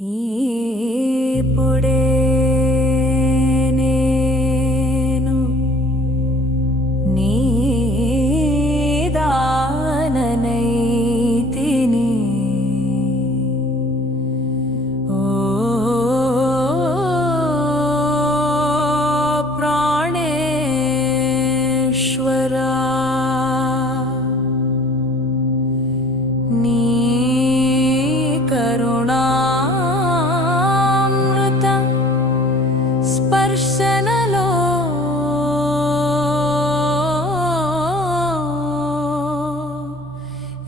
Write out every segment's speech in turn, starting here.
ఇప్పుడే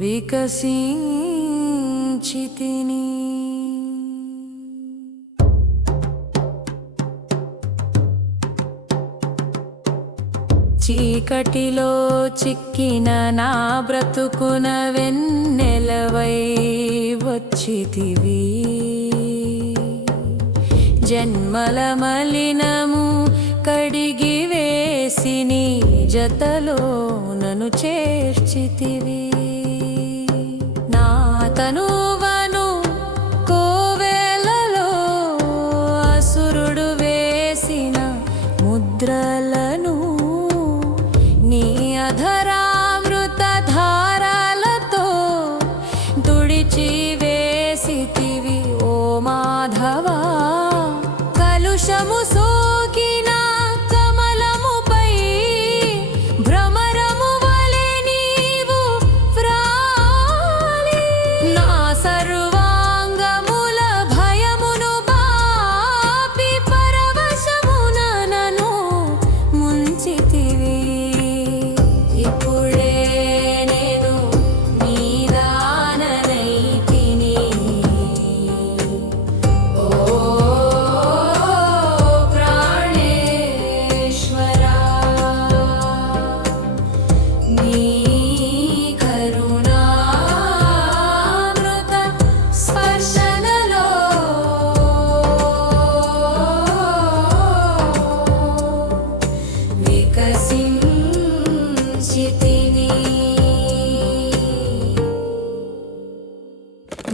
వికసించితిని. చీకటిలో చిక్కిన నా బ్రతుకున వెన్నెలవై వచ్చితివి. జన్మల మలినము కడిగి వేసి నీ జతలో నను చేర్చితివి. తనువను కోవెలలో అసురుడు వేసిన ముద్రలు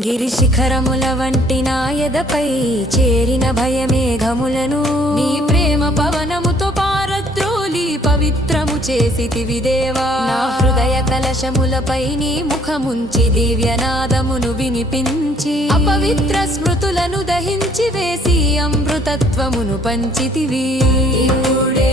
గిరిశిఖరముల వంటి నాయదపై చేరిన భయమేఘములను నీ ప్రేమ పవనముతో పారద్రోలి పవిత్రము చేసితివి దేవా. నా హృదయ కలశములపై నీ ముఖముంచి దివ్యనాదమును వినిపించి అపవిత్ర స్మృతులను దహించి వేసి అమృతత్వమును పంచితివి. ఇప్పుడే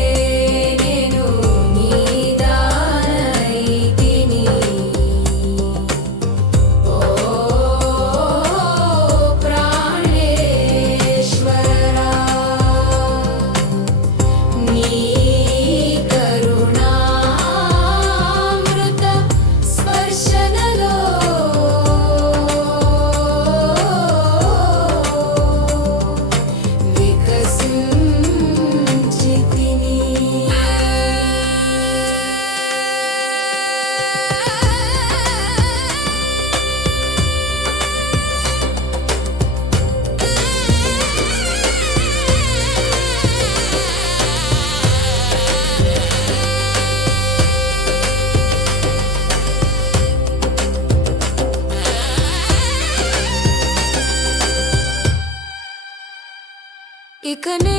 ఇకనే